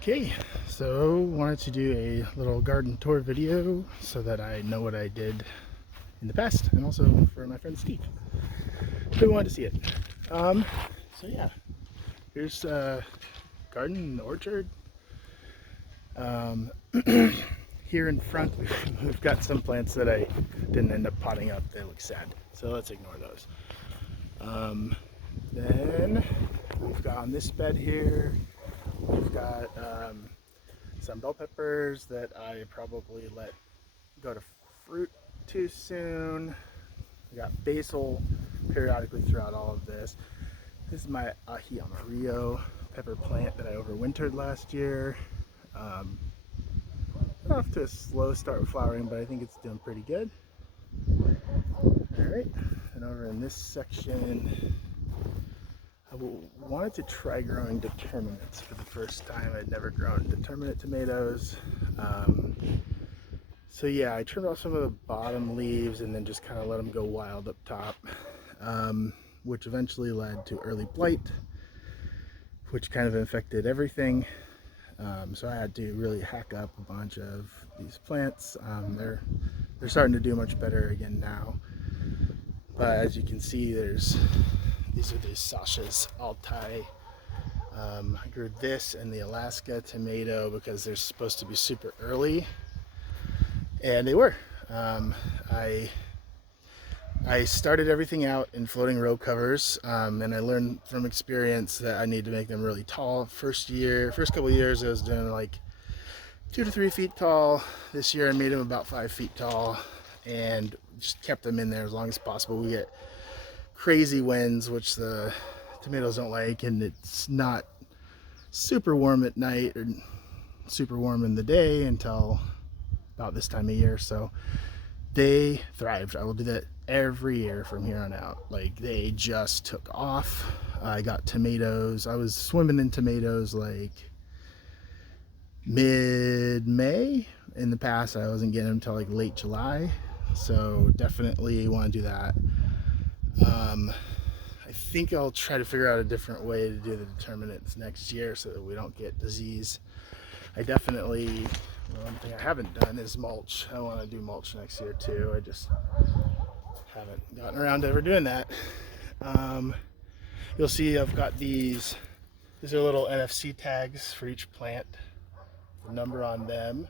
Okay, so wanted to do a little garden tour video so that I know what I did in the past, and also for my friend Steve who wanted to see it. Um, so yeah, here's garden and orchard. Um, Here in front we've got some plants that I didn't end up potting up. They look sad, so let's ignore those. Then we've got on this bed here, we've got some bell peppers that I probably let go to fruit too soon. We got basil periodically throughout all of this. This is my ají amarillo pepper plant that I overwintered last year. Off to a slow start with flowering, but I think it's doing pretty good. Alright, and over in this section, I wanted to try growing determinants for the first time. I'd never grown determinate tomatoes. So yeah, I trimmed off some of the bottom leaves and then just kind of let them go wild up top, which eventually led to early blight, which kind of infected everything. So I had to really hack up a bunch of these plants. They're starting to do much better again now. But as you can see, these are the Sasha's Altai. I grew this and the Alaska tomato because they're supposed to be super early, and they were. I started everything out in floating row covers, and I learned from experience that I need to make them really tall. First couple of years I was doing like 2 to 3 feet tall. This year I made them about 5 feet tall and just kept them in there as long as possible. We get crazy winds, which the tomatoes don't like, and it's not super warm at night or super warm in the day until about this time of year. So they thrived. I will do that every year from here on out. Like, they just took off. I got tomatoes. I was swimming in tomatoes like mid-May. In the past I wasn't getting them until like late July, so definitely want to do that. I think I'll try to figure out a different way to do the determinants next year so that we don't get disease. One thing I haven't done is mulch. I want to do mulch next year too. I just haven't gotten around to ever doing that. You'll see I've got these are little NFC tags for each plant, the number on them,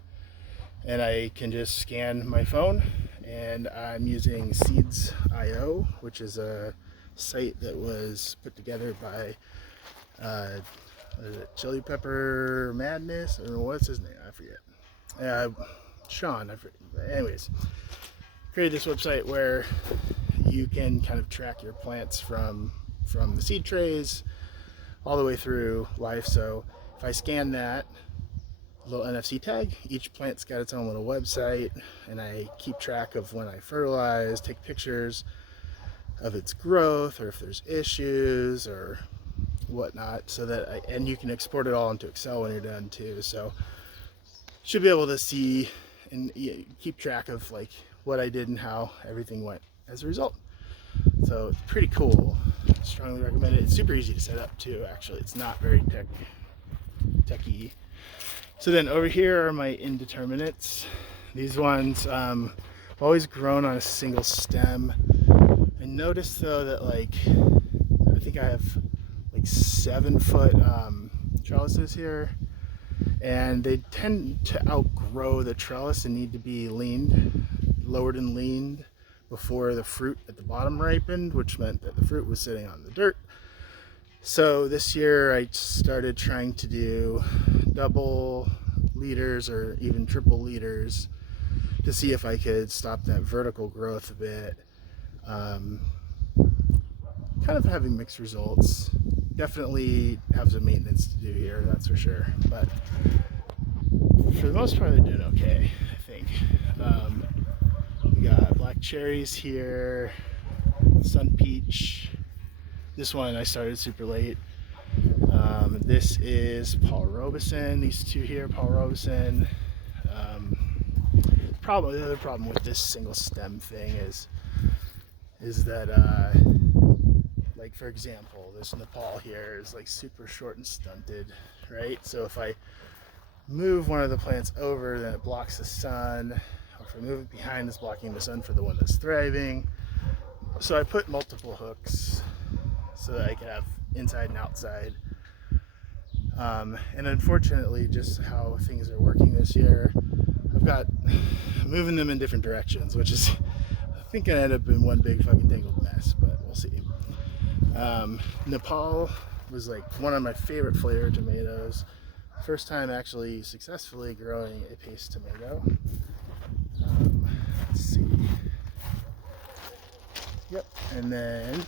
and I can just scan my phone, and I'm using Seeds.io, which is a site that was put together by Chili Pepper Madness, or what's his name? I forget. Sean, I forget. Anyways, created this website where you can kind of track your plants from the seed trays all the way through life. So if I scan that little NFC tag, each plant's got its own little website, and I keep track of when I fertilize, take pictures of its growth, or if there's issues or whatnot, so that and you can export it all into Excel when you're done too. So should be able to see and keep track of like what I did and how everything went as a result. So it's pretty cool. Strongly recommend it. It's super easy to set up too, actually. It's not very techy. So then over here are my indeterminates. These ones I've always grown on a single stem. I noticed though that like I think I have like 7-foot trellises here, and they tend to outgrow the trellis and need to be lowered and leaned before the fruit at the bottom ripened, which meant that the fruit was sitting on the dirt. So this year I started trying to do double leaders or even triple leaders to see if I could stop that vertical growth a bit. Kind of having mixed results. Definitely have some maintenance to do here, that's for sure. But for the most part, they're doing okay, I think. We got black cherries here, sun peach. This one I started super late. This is Paul Robeson. These two here, Paul Robeson. The other problem with this single stem thing is that like for example, this Nepal here is like super short and stunted, right? So if I move one of the plants over, then it blocks the sun. Or if I move it behind, it's blocking the sun for the one that's thriving. So I put multiple hooks so that I could have inside and outside. And unfortunately, just how things are working this year, I've got moving them in different directions, which is, I think, gonna end up in one big fucking tangled mess, but we'll see. Nepal was like one of my favorite flavor tomatoes. First time actually successfully growing a paste tomato. Let's see. Yep, and then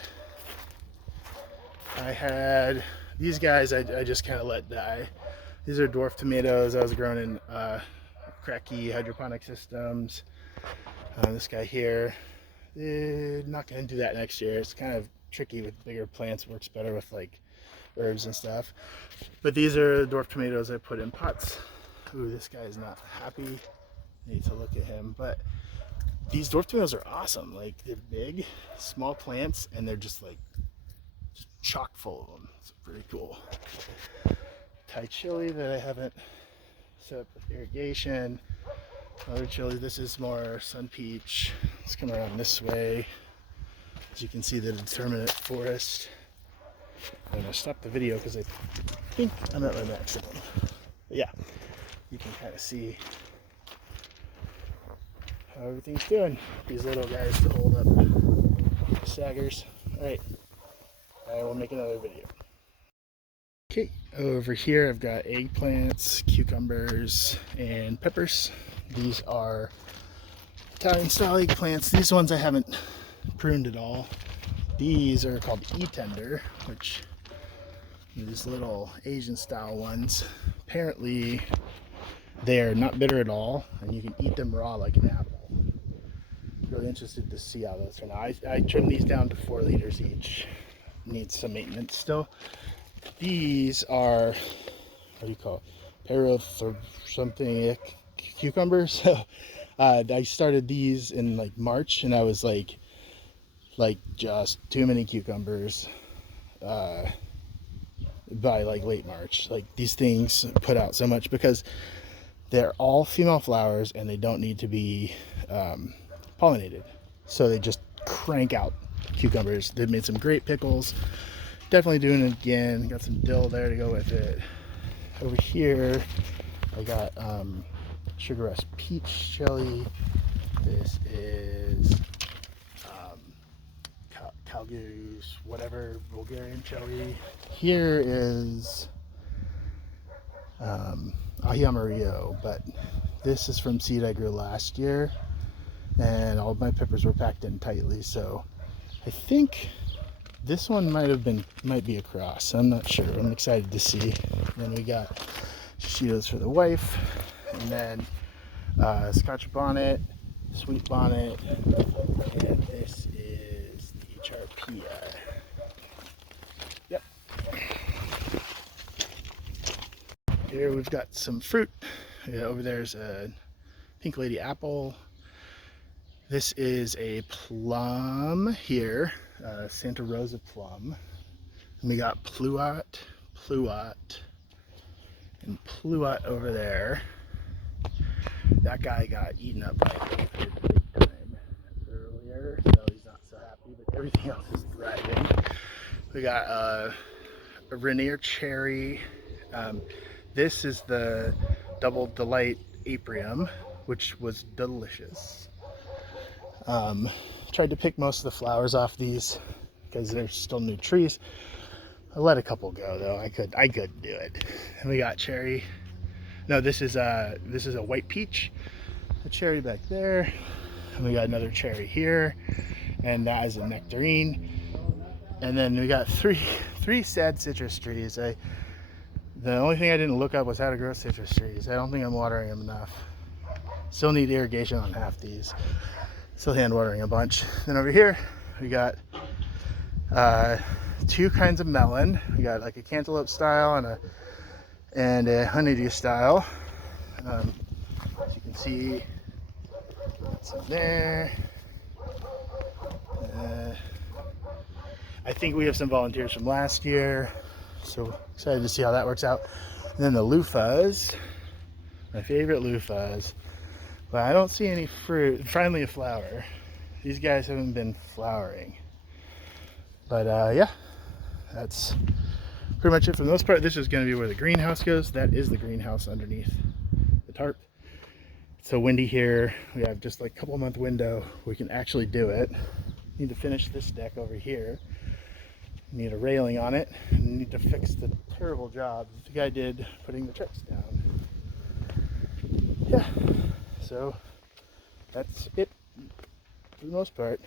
I had these guys I just kind of let die. These are dwarf tomatoes. I was growing in cracky hydroponic systems. This guy here, not going to do that next year. It's kind of tricky with bigger plants. Works better with like herbs and stuff. But these are dwarf tomatoes I put in pots. Ooh, this guy is not happy. I need to look at him. But these dwarf tomatoes are awesome. Like, they're big, small plants, and they're just like chock full of them. It's pretty cool. Thai chili that I haven't set up with irrigation. Other chili, this is more sun peach. Let's come around this way. As you can see, the determinate forest. I'm gonna stop the video because I think I'm at my maximum. But yeah, you can kind of see how everything's doing. These little guys to hold up saggers. All right, I will make another video. Okay, over here I've got eggplants, cucumbers, and peppers. These are Italian style eggplants. These ones I haven't pruned at all. These are called E-tender, which are these little Asian style ones. Apparently they're not bitter at all, and you can eat them raw like an apple. Really interested to see how those turn out. I trimmed these down to 4 liters each. Needs some maintenance still. These are, what do you call it? Peros or something cucumbers. So I started these in like March, and I was like just too many cucumbers by like late March. Like, these things put out so much because they're all female flowers and they don't need to be pollinated, so they just crank out cucumbers. They've made some great pickles. Definitely doing it again. Got some dill there to go with it. Over here I got sugar rush peach chili. This is Calgari's whatever Bulgarian chili. Here is ahi amarillo, but this is from seed I grew last year, and all of my peppers were packed in tightly, so I think this one might be a cross. I'm not sure. I'm excited to see. And then we got Cheetos for the wife, and then Scotch bonnet, sweet bonnet, and this is the Charpia. Yep. Here we've got some fruit. Yeah, over there's a Pink Lady apple. This is a plum here, Santa Rosa plum. And we got Pluot, and Pluot over there. That guy got eaten up by a big time earlier, so he's not so happy, but everything else is thriving. We got a Rainier cherry. This is the Double Delight Aprium, which was delicious. Tried to pick most of the flowers off these because they're still new trees. I let a couple go though. I couldn't do it. And we got cherry. No, this is a white peach. A cherry back there. And we got another cherry here, and that is a nectarine. And then we got three sad citrus trees. The only thing I didn't look up was how to grow citrus trees. I don't think I'm watering them enough. Still need irrigation on half these. Still hand watering a bunch. Then over here we got 2 kinds of melon. We got like a cantaloupe style and a honeydew style. As you can see, that's in there. I think we have some volunteers from last year, so excited to see how that works out. And then the loofahs. My favorite loofahs. But I don't see any fruit. Finally a flower. These guys haven't been flowering. But yeah, that's pretty much it for the most part. This is going to be where the greenhouse goes. That is the greenhouse underneath the tarp. It's so windy here. We have just like a couple month window. We can actually do it. Need to finish this deck over here. Need a railing on it. And need to fix the terrible job the guy did putting the trucks down. Yeah, so that's it for the most part.